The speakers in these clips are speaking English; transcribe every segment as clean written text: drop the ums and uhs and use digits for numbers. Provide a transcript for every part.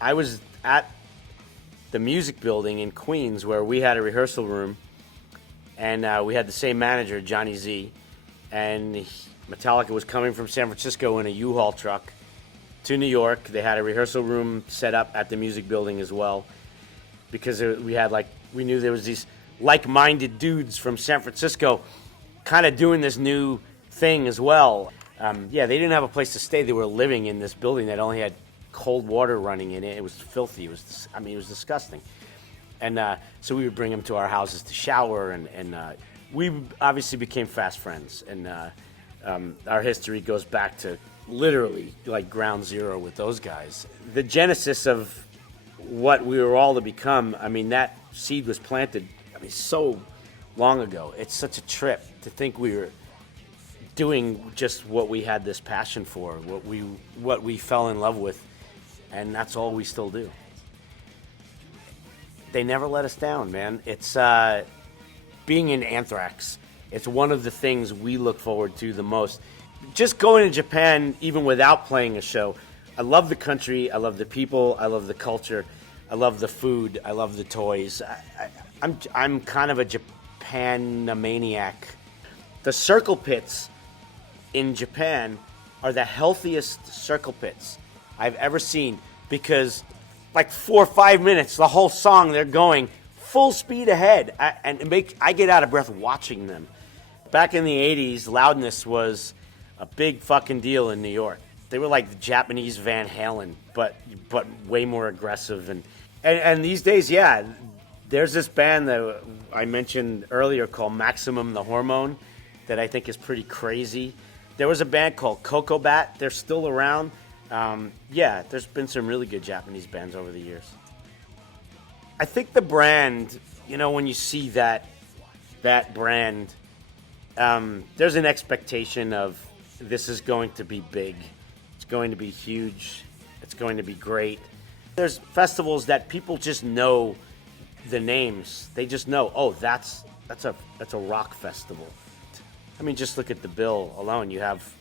I was at the music building in Queens where we had a rehearsal room, and we had the same manager, Johnny Z, and Metallica was coming from San Francisco in a U-Haul truck to New York. They had a rehearsal room set up at the music building as well, because we knew there was these like-minded dudes from San Francisco kind of doing this new thing as well. They didn't have a place to stay. They were living in this building that only had cold water running in it. It was filthy. It was disgusting. And so we would bring them to our houses to shower, and we obviously became fast friends. And our history goes back to literally like ground zero with those guys. The genesis of what we were all to become, that seed was planted, so long ago. It's such a trip to think we were doing just what we had this passion for, what we fell in love with, and that's all we still do. They never let us down, man. It's being in Anthrax. It's one of the things we look forward to the most. Just going to Japan, even without playing a show, I love the country, I love the people, I love the culture, I love the food, I love the toys. I'm kind of a Japan-maniac. The circle pits in Japan are the healthiest circle pits I've ever seen, because like 4 or 5 minutes, the whole song, they're going full speed ahead. I get out of breath watching them. Back in the 80s, loudness was a big fucking deal in New York. They were like the Japanese Van Halen, but way more aggressive. And these days, yeah, there's this band that I mentioned earlier called Maximum the Hormone that I think is pretty crazy. There was a band called Coco Bat. They're still around. There's been some really good Japanese bands over the years. I think the brand, when you see that brand, there's an expectation of this is going to be big. It's going to be huge. It's going to be great. There's festivals that people just know the names. They just know, oh, that's a rock festival. Just look at the bill alone. You have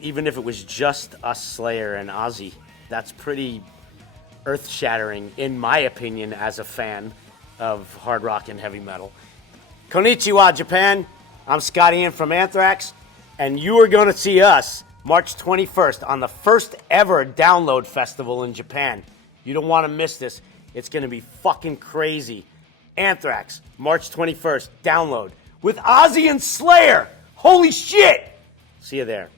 even if it was just us, Slayer, and Ozzy, that's pretty earth-shattering, in my opinion, as a fan of hard rock and heavy metal. Konnichiwa, Japan. I'm Scott Ian from Anthrax, and you are going to see us March 21st on the first ever Download Festival in Japan. You don't want to miss this. It's going to be fucking crazy. Anthrax, March 21st, Download, with Ozzy and Slayer. Holy shit! See you there.